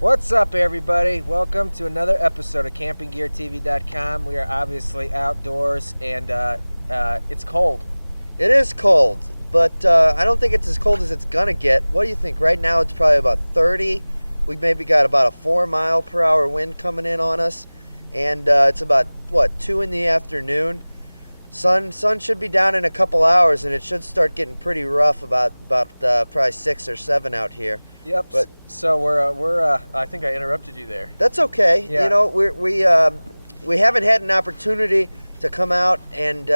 What's up, everybody? Welcome to another episode of CampingGearTV.com. We are obviously outdoors, and it's cold. It is cold, but I don't think it's as cold as it's gonna get. What do you think? Right now it's probably about 30. We maybe got about a 4-mile-per-hour wind coming in on us, and it's about 2 in the afternoon. Sun should be down in a couple hours, and it should start getting pretty rough about probably 6 or 7 out here. Yep. But so we're I think I interrupted you there. that's okay. Yeah. You know, we haven't had an opportunity to come out and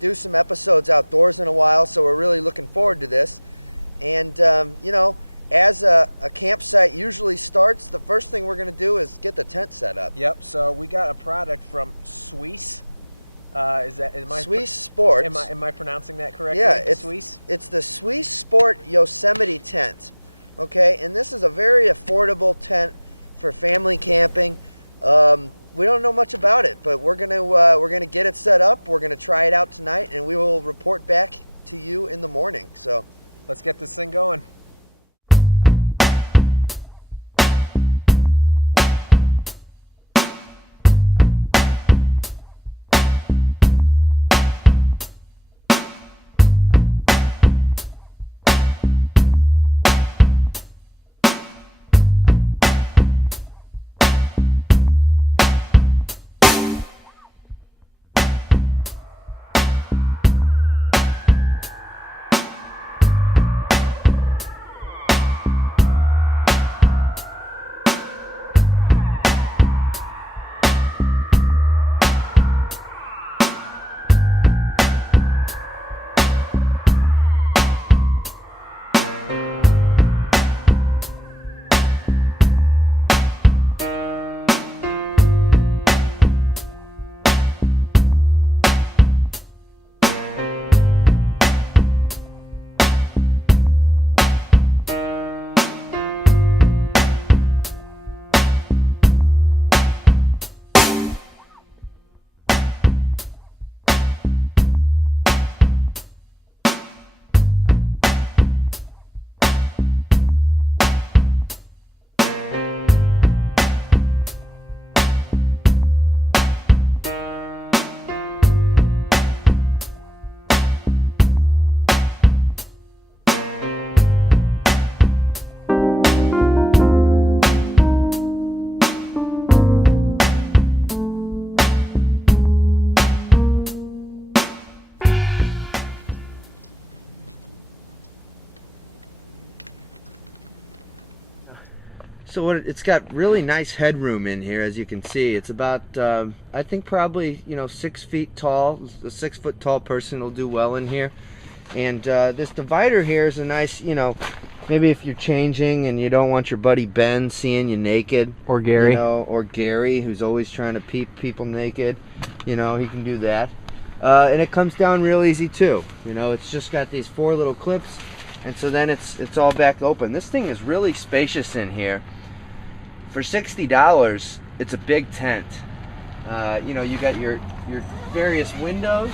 do some episodes outdoors in a while, so we're really looking forward to this. And you know, as a campsite usually starts, the first thing we're going to do is get the tent set up. Yep. So we got a product from Swiss. Swiss Sports? Am I pronouncing that correctly? Yeah, it's Swiss. It's the Swiss Sport Yosemite tent. Okay, and this is a very affordable tent for family camping. We don't know much about it, but we're gonna get it set up. We're gonna try it out tonight, and we will report back to you in the morning. So Let's get this thing going. So it's got really nice headroom in here, as you can see. It's about, I think probably, 6 feet tall. A 6-foot tall person will do well in here. And this divider here is a nice, maybe if you're changing and you don't want your buddy Ben seeing you naked. Or Gary. Or Gary, who's always trying to peep people naked. He can do that. And it comes down real easy too. It's just got these 4 little clips. And so then it's all back open. This thing is really spacious in here. For $60, it's a big tent. You got your various windows.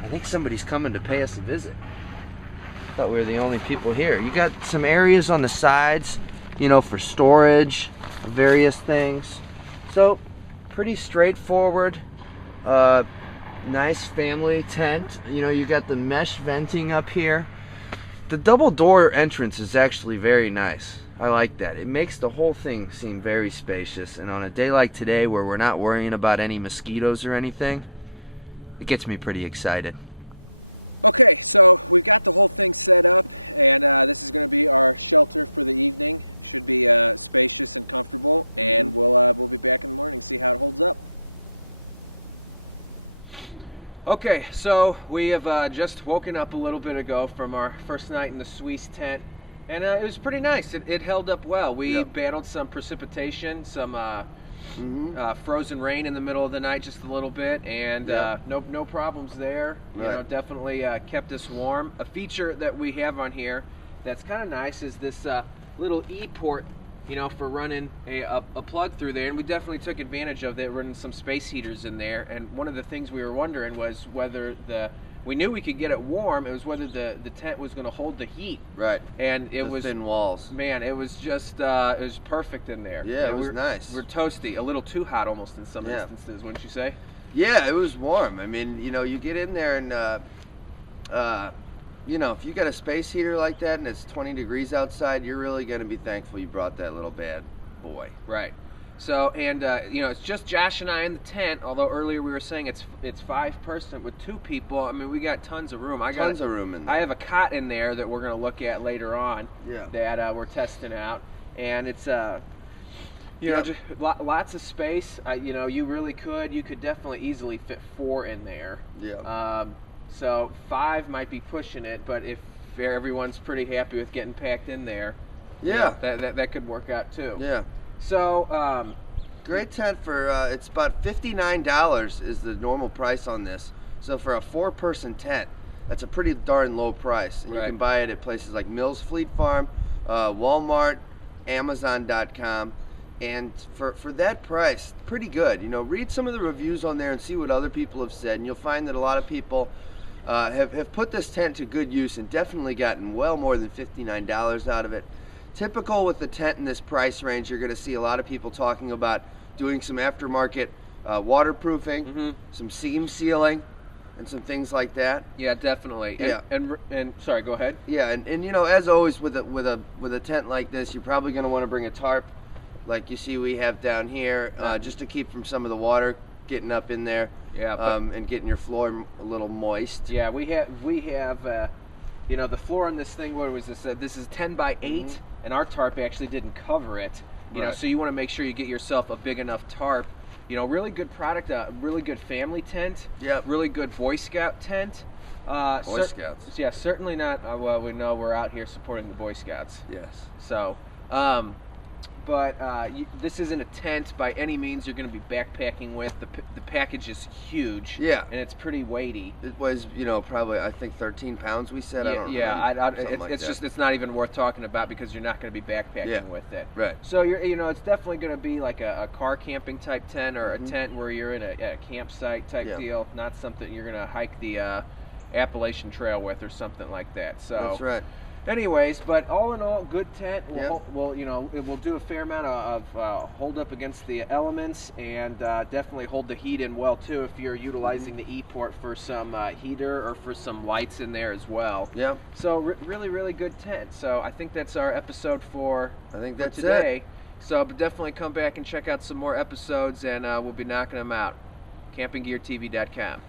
I think somebody's coming to pay us a visit. Thought we were the only people here. You got some areas on the sides, for storage of various things. So, pretty straightforward. Nice family tent. You got the mesh venting up here. The double door entrance is actually very nice. I like that. It makes the whole thing seem very spacious, and on a day like today where we're not worrying about any mosquitoes or anything, it gets me pretty excited. Okay, so we've got the whole thing set up, and this is going to be our shelter for the evening. Should be spacious and comfortable, and we'll be back in the morning, see how it holds up. Okay, so we have just woken up a little bit ago from our first night in the Swiss tent, and it was pretty nice. It held up well. We battled some precipitation, some frozen rain in the middle of the night just a little bit, and no problems there. Right. Definitely kept us warm. A feature that we have on here that's kind of nice is this little E-port, for running a plug through there, and we definitely took advantage of that, running some space heaters in there. And one of the things we were wondering was whether the we knew we could get it warm. It was whether the tent was going to hold the heat. Right. And it the was thin walls. Man, it was just it was perfect in there. Yeah, it was nice. We're toasty, a little too hot almost in some instances, wouldn't you say? Yeah, it was warm. I mean, you get in there and if you got a space heater like that and it's 20 degrees outside, you're really going to be thankful you brought that little bad boy. Right. So, and it's just Josh and I in the tent. Although earlier we were saying it's 5-person with 2 people. I mean, we got tons of room. Tons of room in there. I have a cot in there that we're going to look at later on. Yeah. That we're testing out, and it's just lots of space. You could definitely easily fit 4 in there. Yeah. So 5 might be pushing it, but if everyone's pretty happy with getting packed in there, that could work out too. Yeah. So, great tent for it's about $59 is the normal price on this. So for a 4-person tent, that's a pretty darn low price. And you can buy it at places like Mills Fleet Farm, Walmart, Amazon.com. And for that price, pretty good. Read some of the reviews on there and see what other people have said. And you'll find that a lot of people have put this tent to good use and definitely gotten well more than $59 out of it. Typical with the tent in this price range, you're going to see a lot of people talking about doing some aftermarket waterproofing, some seam sealing, and some things like that. Yeah, definitely. Yeah. And sorry, go ahead. Yeah, and as always with a tent like this, you're probably going to want to bring a tarp, like you see we have down here, just to keep from some of the water getting up in there. Yeah. And getting your floor a little moist. Yeah, we have the floor on this thing. What was this? This is 10 by 8. And our tarp actually didn't cover it, so you want to make sure you get yourself a big enough tarp. Really good product, really good family tent. Yep. Really good Boy Scout tent. Boy Scouts. Yeah, certainly not. Well, we know we're out here supporting the Boy Scouts. Yes. So, but this isn't a tent by any means you're going to be backpacking with. The package is huge. Yeah. And it's pretty weighty. It was, probably, I think 13 pounds we said. I don't know. It's not even worth talking about because you're not going to be backpacking with it. Right. So it's definitely going to be like a car camping type tent or a tent where you're in a campsite type deal. Not something you're going to hike the Appalachian Trail with or something like that. So that's right. Anyways, but all in all, good tent. It will do a fair amount of hold up against the elements and definitely hold the heat in well too if you're utilizing the E-port for some heater or for some lights in there as well. Yeah. So really, really good tent. So I think that's our episode for that's today. it. So but definitely come back and check out some more episodes and we'll be knocking them out. CampingGearTV.com.